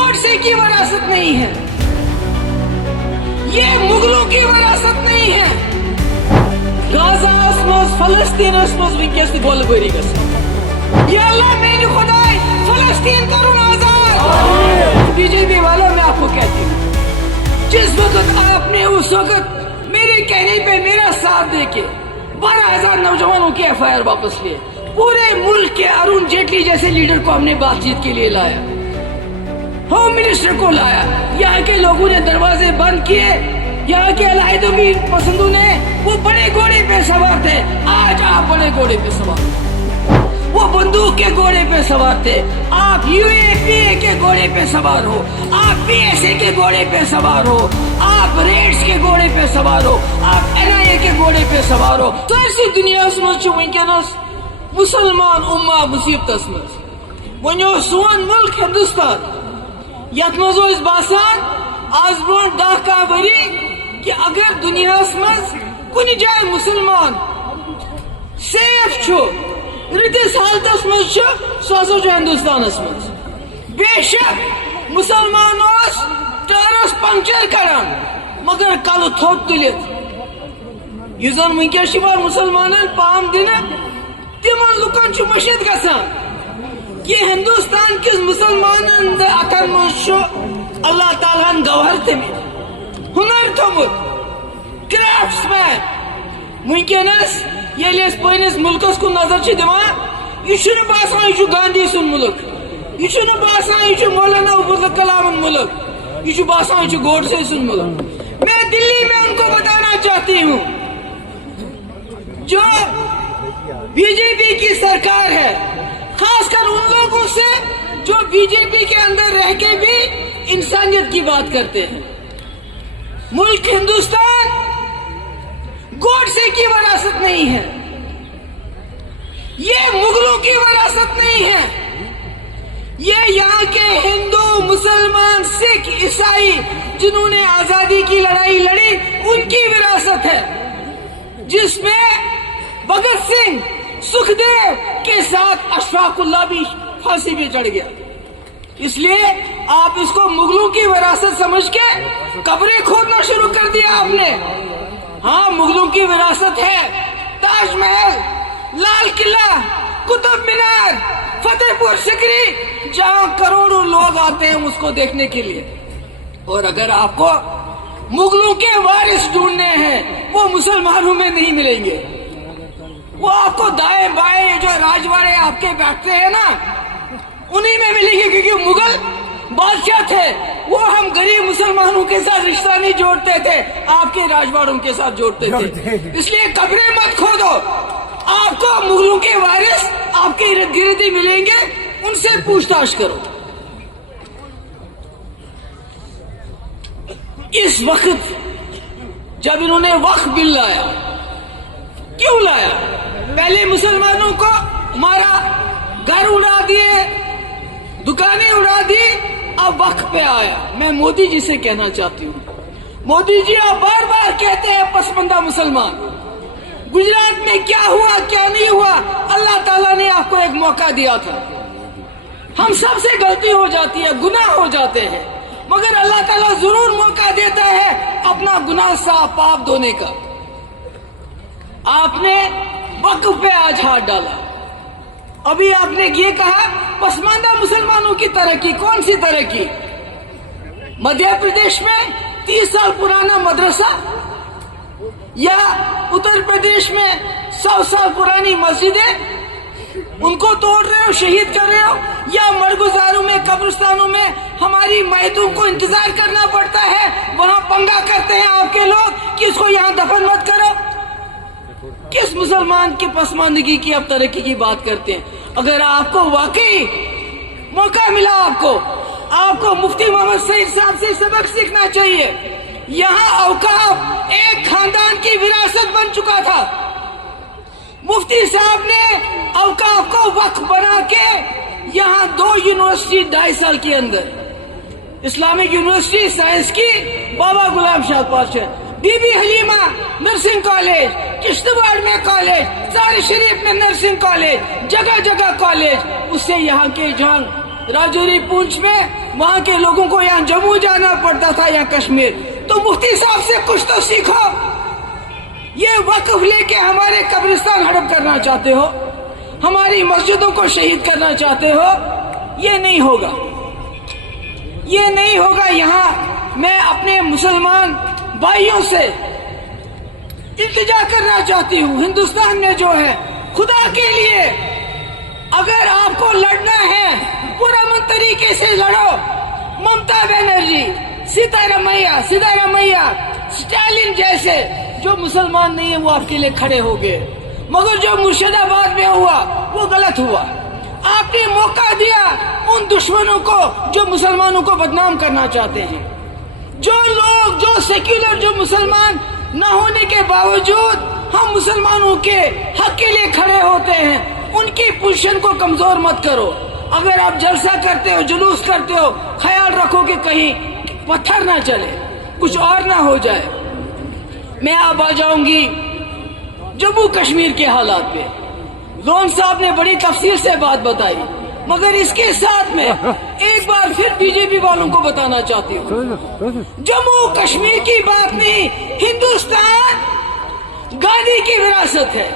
گوڈسے کی وراثت نہیں ہے، یہ مغلوں کی وراثت نہیں ہے. غازہ مز فلسطین مز ونکس گول باری گژھان. یا اللہ میرے خدا فلسطین کرن آزاد. بی جے پی والوں میں آپ کو کہتی ہوں، جس وقت آپ نے اس وقت میرے کہنے پہ میرا ساتھ دے کے 12,000 نوجوانوں کے ایف آئی آر واپس لیے، پورے ملک کے ارون جیٹلی جیسے لیڈر کو ہم نے بات چیت کے لیے لایا، ہوم منسٹر کو لایا، یہاں کے لوگوں نے دروازے بند کیے، یہاں کے علیحدگی پسندوں نے وہ بڑے گھوڑے پہ سوار تھے، آج آپ بڑے گھوڑے پہ سوار، وہ بندوق کے گھوڑے پہ سوار تھے، آپ یو اے پی اے کے گھوڑے پہ سوار ہو، آپ پی ایس اے کے گھوڑے پہ سوار ہو، آپ ریڈس کے گھوڑے پہ سوار ہو، آپ این آئی اے کے گھوڑے پہ سوار ہو. تو ایسی دنیا مز ونکس مسلمان امہ مصیبتس مز. ون سون ملک ہندوستان یت مز باسان آز برو 10 ؤری کہ اگر دنیا مز کن جائے مسلمان سیف چھو رتس حالتس مز سہ ہسا ہندوستانس مز. بے شک مسلمان ٹائرس پنکچر کران مگر کل تھوپ تلت یہ زن ونکس مسلمان پام دن تم لکن مشید گسان کہ ہندوستان کس مسلمان اتن مز اللہ تعالیٰ گوہر تمت ہنر تھومت کرافٹس مین. ونکس یل پنس ملکس کن نظر دان یہ باسان یہ گاندھی سن ملک، یہ باسان یہ مولانا ابوالکلام ملک، یہ باسان یہ گوڈسے سن ملک. میں دلی میں ان کو بتانا چاہتی ہوں جو بی جے پی کی سرکار ہے، خاص کر ان لوگوں سے جو بی جے پی کے اندر رہ کے بھی انسانیت کی بات کرتے ہیں. ملک ہندوستان گوڈسے کی وراثت نہیں ہے، یہ مغلوں کی وراثت نہیں ہے، یہ یہاں کے ہندو مسلمان سکھ عیسائی جنہوں نے آزادی کی لڑائی لڑی ان کی وراثت ہے، جس میں بھگت سنگھ سکھدیو کے ساتھ اشفاق اللہ بھی پھانسی پہ چڑھ گیا. اس لیے آپ اس کو مغلوں کی وراثت سمجھ کے قبریں کھودنا شروع کر دیا آپ نے. ہاں مغلوں کی وراثت ہے تاج محل، لال قلعہ، قطب مینار، فتح پور سکری، جہاں کروڑوں لوگ آتے ہیں اس کو دیکھنے کے لیے. اور اگر آپ کو مغلوں کے وارث ڈھونڈنے ہیں وہ مسلمانوں میں نہیں ملیں گے، وہ آپ کو دائیں بائیں جو راجواڑے آپ کے بیٹھتے ہیں نا انہی میں ملیں گے، کیونکہ مغل بادشاہ تھے، وہ ہم غریب مسلمانوں کے ساتھ رشتہ نہیں جوڑتے تھے، آپ کے راجواڑوں کے ساتھ جوڑتے تھے. اس لیے قبریں مت کھودو، آپ کو مغلوں کے وارث آپ کے ارد گرد ہی ملیں گے، ان سے پوچھ تاچھ کرو. اس وقت جب انہوں نے وقف بل لایا، کیوں لایا؟ پہلے مسلمانوں کو مارا، گھر اڑا دیے، دکانیں اڑا دی، اب وقت پہ آیا. میں مودی جی سے کہنا چاہتی ہوں، مودی جی آپ بار بار کہتے ہیں پسماندہ مسلمان، گجرات میں کیا ہوا کیا نہیں ہوا، اللہ تعالیٰ نے آپ کو ایک موقع دیا تھا. ہم سب سے غلطی ہو جاتی ہے، گناہ ہو جاتے ہیں، مگر اللہ تعالیٰ ضرور موقع دیتا ہے اپنا گناہ صاف پاپ دھونے کا. آپ نے وقف پہ آج ہاتھ ڈالا. ابھی آپ نے یہ کہا پسماندہ مسلمانوں کی ترقی، کون سی ترقی؟ مدھیہ پردیش میں 30 سال پرانا مدرسہ، یا اتر پردیش میں 100 سال پرانی مسجدیں، ان کو توڑ رہے ہو، شہید کر رہے ہو، یا مرگزاروں میں قبرستانوں میں ہماری میتوں کو انتظار کرنا پڑتا ہے، وہاں پنگا کرتے ہیں آپ کے لوگ کہ اس کو یہاں دفن مت کرو. کس مسلمان کے پسماندگی کی آپ ترقی کی بات کرتے ہیں؟ اگر آپ کو واقعی موقع ملا، آپ کو مفتی محمد سعید صاحب سے سبق سیکھنا چاہیے. یہاں اوقاف ایک خاندان کی وراثت بن چکا تھا. مفتی صاحب نے اوقاف کو وقف بنا کے یہاں 2 یونیورسٹی 2.5 سال کے اندر، اسلامک یونیورسٹی سائنس کی Baba Ghulam Shah Pasha, Bibi Halima nursing college, Kishtwar میں کالج، سار شریف میں نرسنگ کالج، جگہ جگہ کالج. اس سے یہاں کے جہاں राजौरी पूंछ में वहां के लोगों को यहाँ जम्मू जाना पड़ता था या कश्मीर। तो मुफ्ती साहब से कुछ तो सीखो। ये वक्फ लेके हमारे कब्रिस्तान हड़प करना चाहते हो, हमारी मस्जिदों को शहीद करना चाहते हो, ये नहीं होगा, ये नहीं होगा। यहाँ मैं अपने मुसलमान भाइयों से इल्तिजा करना चाहती हूँ, हिंदुस्तान में जो है, खुदा के लिए अगर आपको लड़ना है पुरअमन तरीके से लड़ो। ममता बनर्जी, सिद्धारमैया, स्टालिन जैसे जो मुसलमान नहीं है वो आपके लिए खड़े हो गए, मगर जो मुर्शिदाबाद में हुआ वो गलत हुआ। आपने मौका दिया उन दुश्मनों को जो मुसलमानों को बदनाम करना चाहते हैं। जो लोग जो सेक्युलर, जो मुसलमान न होने के बावजूद हम मुसलमानों के हक के लिए खड़े होते हैं, उनकी पोजीशन को कमजोर मत करो। अगर आप जलसा करते हो, जुलूस करते हो, ख्याल रखो कि कहीं पत्थर ना चले, कुछ और ना हो जाए। मैं अब आ जाऊंगी जम्मू कश्मीर के हालात पे। लोन साहब ने बड़ी तफसील से बात बताई, मगर इसके साथ में एक बार फिर बीजेपी वालों को बताना चाहती हूँ, जम्मू कश्मीर की बात नहीं, हिंदुस्तान गांधी की विरासत है,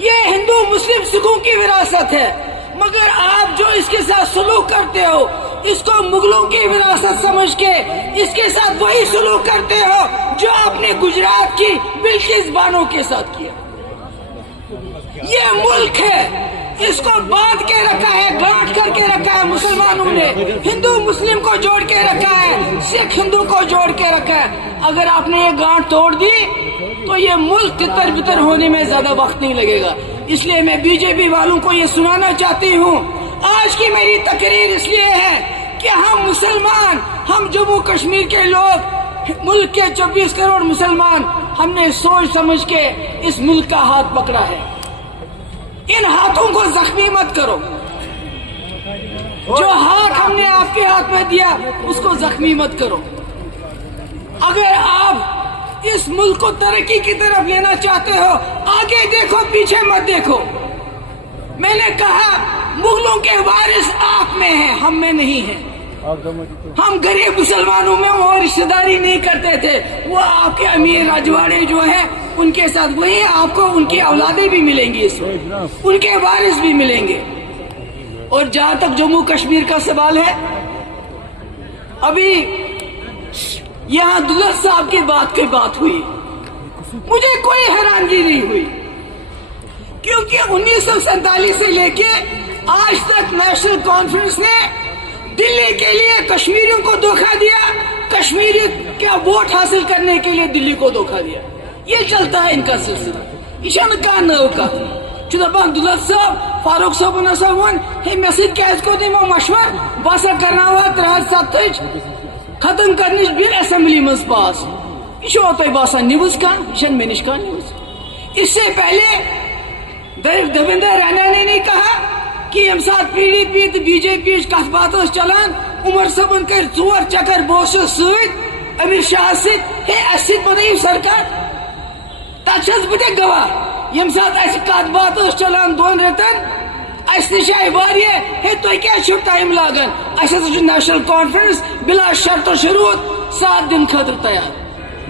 ये हिंदू मुस्लिम सिखों की विरासत है। मगर आप जो इसके साथ सलूक करते हो, इसको मुगलों की विरासत समझ के इसके साथ वही सलूक करते हो जो आपने गुजरात की बिल्किस बानो के साथ किया। ये मुल्क है, इसको बांध के रखा है, गांठ करके रखा है मुसलमानों ने, हिंदू मुस्लिम को जोड़ के रखा है, सिख हिंदू को जोड़ के रखा है। अगर आपने ये गांठ तोड़ दी तो ये मुल्क तितर बितर होने में ज्यादा वक्त नहीं लगेगा। इसलिए मैं बीजेपी वालों को ये सुनाना चाहती हूँ, आज की मेरी तकरीर इसलिए है कि हम मुसलमान, हम जम्मू कश्मीर के लोग, मुल्क के 24 करोड़ मुसलमान, हमने सोच समझ के इस मुल्क का हाथ पकड़ा है। इन हाथों को जख्मी मत करो। जो हाथ हमने आपके हाथ में दिया उसको जख्मी मत करो। अगर आप इस मुल्क को तरक्की की तरफ लेना चाहते हो, आगे देखो, पीछे मत देखो। मैंने कहा मुगलों के वारिस आप में हैं, हम में नहीं है। हम गरीब मुसलमानों में वो रिश्तेदारी नहीं करते थे, वो आपके अमीर रजवाड़े जो है उनके साथ, वही आपको उनकी औलादें भी मिलेंगी, इसमें उनके वारिस भी मिलेंगे। और जहां तक जम्मू कश्मीर का सवाल है, अभी यहाँ दुल्हन साहब की बात हुई, मुझे कोई हैरानगी नहीं हुई, क्योंकि 1947 से लेके आज तक नेशनल कॉन्फ्रेंस ने दिल्ली के लिए कश्मीरियों को धोखा दिया, कश्मीरी का वोट हासिल करने के लिए दिल्ली को धोखा दिया। ये चलता है इनका सिलसिला। ईशान का नव का चुदबान दुल्हन साहब फारूक साहब ने वन हे मैसेज क्या इसको दिमो मशवर बसा करना हुआ 307 खत्म करने बिल असेंबली में पास। ये बसा न्यूज का मेनिश का न्यूज। इससे पहले देवेंद्र रैना ने नहीं कहा कि हम साथ पीडीपी तो बीजेपी कथ बात चलान, उमर सबन कर 4 चक्कर बोस सत अमित शाह सत बनाई सरकार, तस बह गवाह यम साथ कत बात चलान 2 रेतन नश हे तुम क्या टाइम लागन, नेशनल कॉन्फ्रेंस बिला शर्त शरूत 7 दिन खतर तैयार।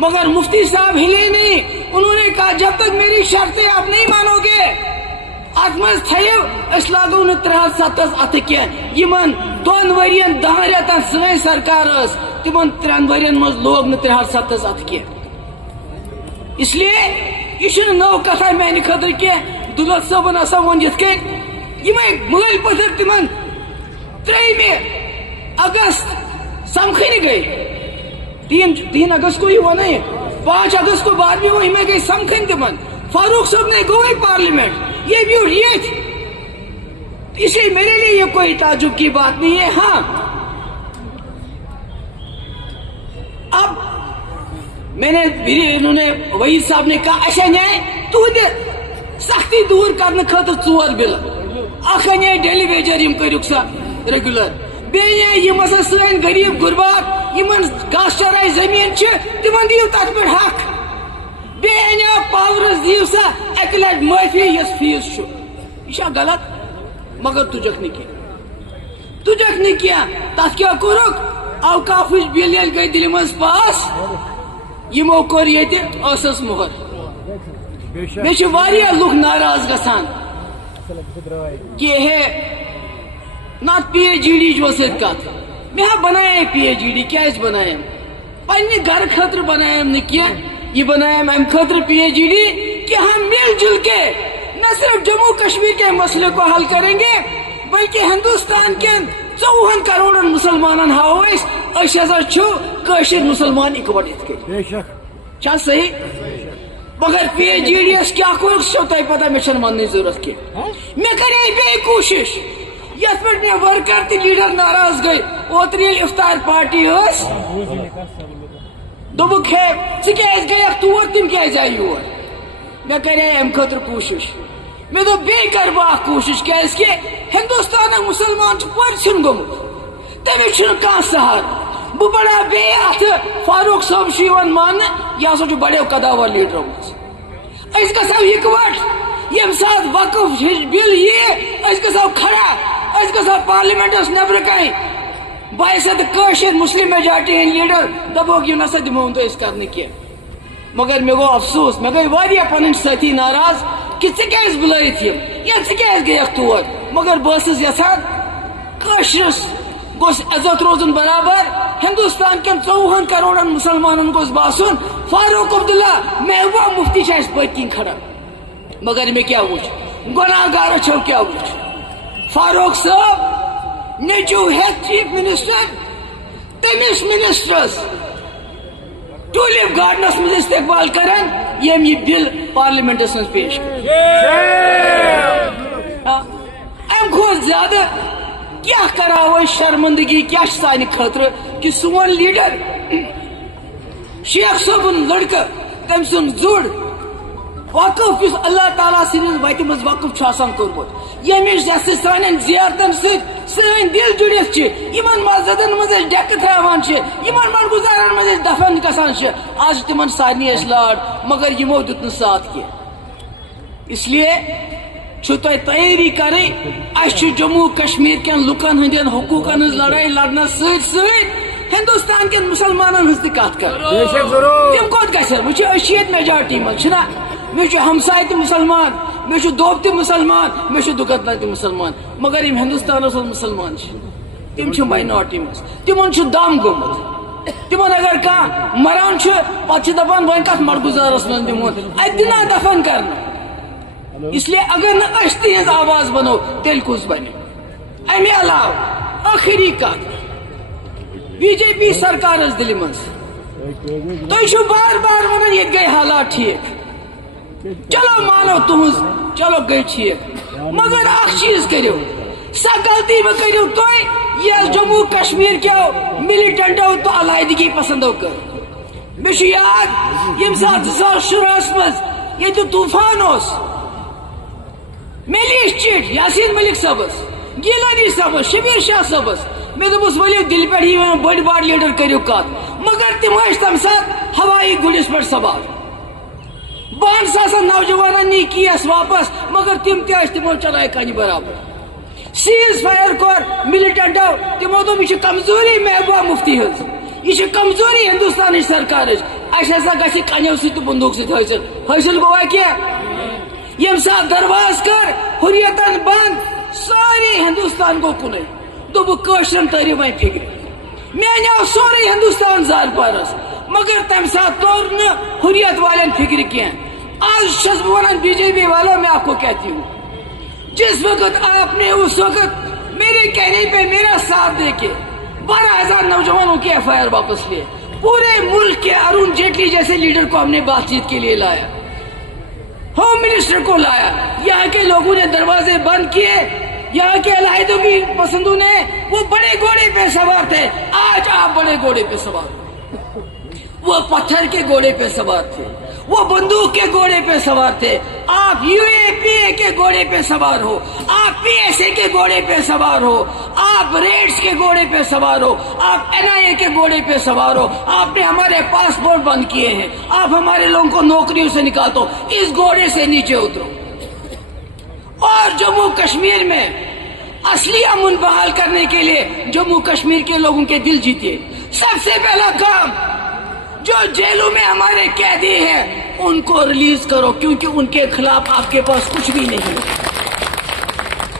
मगर मुफ्ती साहब हिले नहीं, उन्होंने कहा जब तक मेरी शर्तें आप नहीं मानोगे अत मज थो लागो न 307 अत कह 2 वरियन 10 रेतन सन सरकार तिमन 3 वरियन मज लोग न 307 अत कह। इसलिए यह नव कथा मेन खतर कह। दुल्हन साहबन वन ये मुगल पत्थर तिमन 3 अगस्त समखन गई, 3 अगस्त को ही हुआ नहीं, 5 अगस्त को बाद में वो हिमें गई समखन तिमन। फारूक साहब ने गई पार्लियामेंट, ये भी उड़िए थी। इसलिए मेरे लिए ये कोई ताजुब की बात नहीं है। हाँ, अब मैंने इन्होंने वहीद साहब ने कहा अच्छा न्याय तुद सख्ती दूर करने खतर 4 बिल, अने डेली वेजर करुक सा रेगुलर, बेम सन गरीब गुरबात घास चराई जमीन तिमन दिव तथ पे हक, बे पावर दिव सा अक लट माफी यस फीस यह गलत, मगर तुजक नहीं। तुझक न क्या तथ क्या कोरुक अवकाफ बिल गई दिल्ली मज पास यमो कोर ये असस मोहर मे लुक नाराज गसान कि हे ना PhD कत मे बनाए PhD क्या बनाए पे घर खतर बनाए ये बनाए अम खतर PhD कि हम मिलजुल के न सिर्फ जम्मू कश्मीर के मसले को हल करेंगे बल्कि हिंदुस्तान के 54 करोड़ मुसलमान हाव मुसलमान इकवट सही मगर PhD क्या तुम पता मे मन जरूरत की मे करे बे कोशिश यथ पे मे वर्कर तो लीडर नाराज गई ओतर इफ्तार पार्टी दोबुक है गई तोर तम क्या जाए योर मे करे अम खतर कोशिश मे दो बे कर बह कोशिश क्या हिंदुस्तान मुसलमान परछन गोमुत तमिस कह सहार बह बड़ा बे अत फारूक साहब मान यह हसा बड़ो कदावर लीडरों मज गो इकवट यम सात वकफ बिल ये गो खड़ा गो पार्लियामेंटस नबर कहीं बायसत मुस्लिम मेजॉरिटी हंद लीडर दपोक यह नसा दिमो तो कर की मगर मे गो अफसोस मे गई पन साथी नाराज कि क्या बुलायत या क्या तोर मगर बस यहान गोस इज्जत रोजन बराबर हिंदुस्तान के 54 करोड़ मुसलमान गोस बासन फारूक अब्दुल्ला महबूबा मुफ्ती पत्न खड़ा मगर मे क्या वुच गुनाहगार छो क्या वुच फारूक साहब नेचू है चीफ मिनिस्टर तमिस मिनिस्टरस टूलिप गार्डनस में इस्तेकबाल करन यम ये बिल पार्लियामेंटस में पेश अम खो ज्यादा क्या करा शर्मिंदगी क्या सान खतर कि सोन लीडर शेख साहब लड़का तम सुन जुड़ वकफ इस अल्लाह ताला सद वत मज वकफ कोर्मुत यमिश सान जियारतन सन दिल जुड़ित मस्जिदन मज डेक त्रावान मन गुजारन मज दफन गसान आज तिमन सारे लाड मगर यमो दुत न साथ की इसलिए तैयारी करें जम्मू कश्मीर के लुकन हंद हकूकन लड़ाई लड़ना हिंदुस्तान के मुसलमान हज कत कर तम कत ग मेजॉरिटी मजना मे हमसाय त मुसलमान मे दोब त मुसलमान मे दुकतला त मुसलमान मगर यम हिंदुस्तान मुसलमान तम माइनॉरिटी मज तिमन दम गोमुत तिमन अगर कह मरान पे दपान वह कत मरगुजारस मज दिमो अना दफन कर इसलिए अगर न तिज आवाज बनो तेल कुस बन अमे अलाव आखिरी कत BJP सरकार दिल्ली मज तुम बार बार वन ये गई हालात ठीक चलो मानो तुज चलो गई ठीक मगर चीज करो सा गलती में करो तुम ये जम्मू कश्मीर क्या मिलिटेंटो तो अलायदगी पसंदो कर मे याद यम सात 2016 मज ये तूफान मेलिस चिट यासीन मलिक सबस गिलानी सबस शबीर शाह सबस मे दोस वलियो दिल पे ही बड़ बार लीडर करो कत मगर तम तम सात हवाई गुलिस पे सवार बहन सा नौजवान नी केस वापस मगर तम तमो चलाए कन बराबर सीज फायर कोर मिलिटेंटो तमो दोप यह कमजोरी महबूबा मुफ्ती हज यह कमजोरी हिंदुस्तान सरकार असा गि कनो सत बंदूक सत हासिल गोवा क्या यम सात दरवाज कर हुर्रियतन बंद सारे हिंदुस्तान गो कुन दोपन तारीफ फिक्र मे आव सोरे हिंदुस्तान जाल पारस मगर तम सात तोर न हुर्रियत वाले फिक्र कह आज वन BJP वालों मैं आपको कहती हूँ जिस वक्त आपने उस वक्त मेरे कहने पे मेरा साथ देके 12,000 नौजवानों के FIR वापस लिए पूरे मुल्क के अरुण जेटली जैसे लीडर को हमने बातचीत के लिए लाया होम मिनिस्टर को लाया यहाँ के लोगों ने दरवाजे बंद किए यहाँ के अलाहिदों की पसंदों ने वो बड़े घोड़े पे सवार थे आज आप बड़े घोड़े पे सवार वो पत्थर के घोड़े पे सवार थे वो बंदूक के घोड़े पे सवार थे आप UAPA के घोड़े पे सवार हो आप PSA के घोड़े पे सवार हो आप रेड्स के घोड़े पे सवार हो आप NIA के घोड़े पे सवार हो आपने हमारे पासपोर्ट बंद किए हैं आप हमारे लोगों को नौकरियों से निकाल दो इस घोड़े से नीचे उतरो और जम्मू कश्मीर में असली अमन बहाल करने के लिए जम्मू कश्मीर के लोगों के दिल जीतिए। सबसे पहला काम, जो जेलों में हमारे कैदी हैं उनको रिलीज करो, क्योंकि उनके खिलाफ आपके पास कुछ भी नहीं है।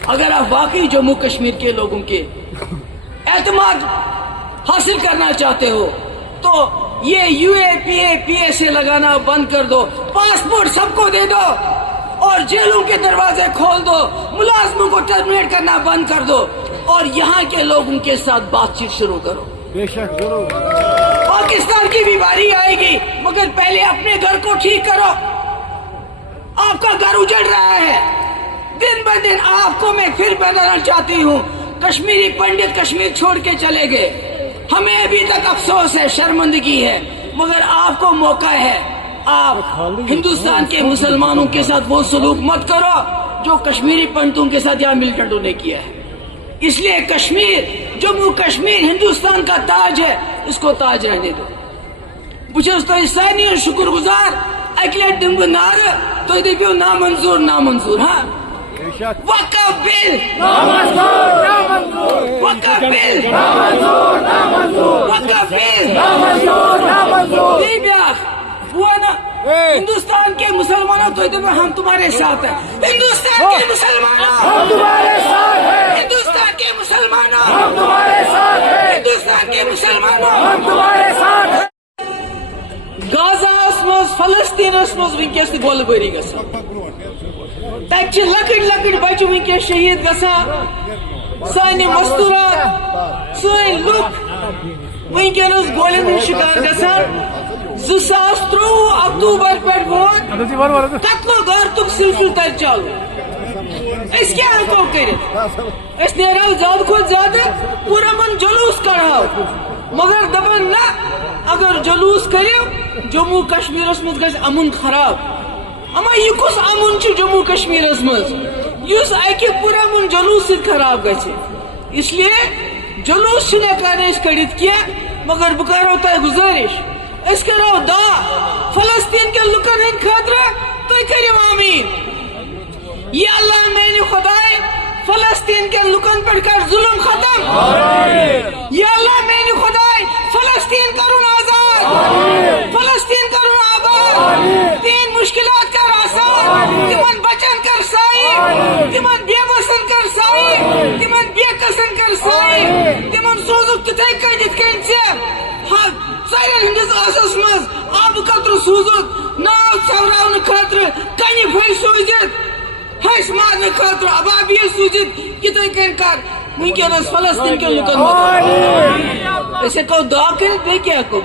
अगर आप वाकई जम्मू कश्मीर के लोगों के एतमाद हासिल करना चाहते हो तो ये UAPA PSA लगाना बंद कर दो, पासपोर्ट सबको दे दो और जेलों के दरवाजे खोल दो, मुलाजमों को टर्मिनेट करना बंद कर दो और यहाँ के लोगों के साथ बातचीत शुरू करो। बेशक जरूर। पाकिस्तान की भी बारी आएगी, मगर पहले अपने घर को ठीक करो। आपका घर उजड़ रहा है, दिन ब दिन आपको मैं फिर बताना चाहती हूँ, कश्मीरी पंडित कश्मीर छोड़ के चले गए। हमें अभी तक अफसोस है, शर्मिंदगी है, मगर आपको मौका है। आप हिंदुस्तान के मुसलमानों के साथ वो सलूक मत करो जो कश्मीरी पंडितों के साथ यहाँ मिलटंटों ने किया है। इसलिए कश्मीर, जम्मू कश्मीर हिंदुस्तान का ताज है, इसको ताज रहने दो। बुझस तो सानी शुक्रगुजार, अगले दिन नार तो देखियो नामंजूर नामंजूर। हाँ, वक़्फ़ बिल नामंजूर नामंजूर, वक़्फ़ बिल नामंजूर नामंजूर, वक़्फ़ बिल नामंजूर नामंजूर। ये ब्याह हुआ ना, हिंदुस्तान के मुसलमानों तो इधर हम तुम्हारे साथ हैं। हिंदुस्तान के मुसलमानों हम तुम्हारे साथ हैं। हिंदुस्तान के मुसलमानों हम तुम्हारे साथ हैं। हिंदुस्तान के मुसलमानों हम तुम्हारे साथ हैं। गाज़ास मज फलस्तीनस मज विंकेस गोल बारी गसान, तक लकड़ लकड़ बच्चे विंकेस शहीद गसान, साने मस्तूरात सन लुक विंकेस गोलन हंद शिकार गसान। 2023 अक्टूबर पे वोट कत्लो गर्तुक सिलसिल तर चालू। अस क्या हको कर, नेराव ज्यादा खुद ज्यादा पूरा मन जुलूस कड़ाव, मगर दपन ना, अगर जुलूस करो जम्मू कश्मीर मज गस अमन खराब। अमा यह कुछ अमन जम्मू कश्मीर मज अकि पूरा मन जुलूस से खराब गए। इसलिए जुलूस कड़ित क्या, मगर बह करो तुह गुजारिश, अस करो दुआ फलस्तीन के लुकन हंद खातिर, तुम करो आमीन। ये अल्लाह मेरे खुदाए फलस्तीन के लुकन पर कर जुल्म खत्म। ये अल्लाह मेरे खुदाए फलस्तीन करुन आजाद, फलस्तीन करुन आबाद, तीन मुश्किलात कर आसान, तिमन बचन कर साई, तिमन बेबसन कर साई, तिमन बेकसन कर साई, तिमन सोजुक तिथे कदित कन से सारे हिंदुस आसस मज आब कतर सूजुक, नाव सवरावन खातिर कनि फल सूजित, हस मारने खातिर अबाबील सूजित, इथे कन कर वुनकस फलस्तीन के लुकन ऐसे को दुआ कर दे क्या को।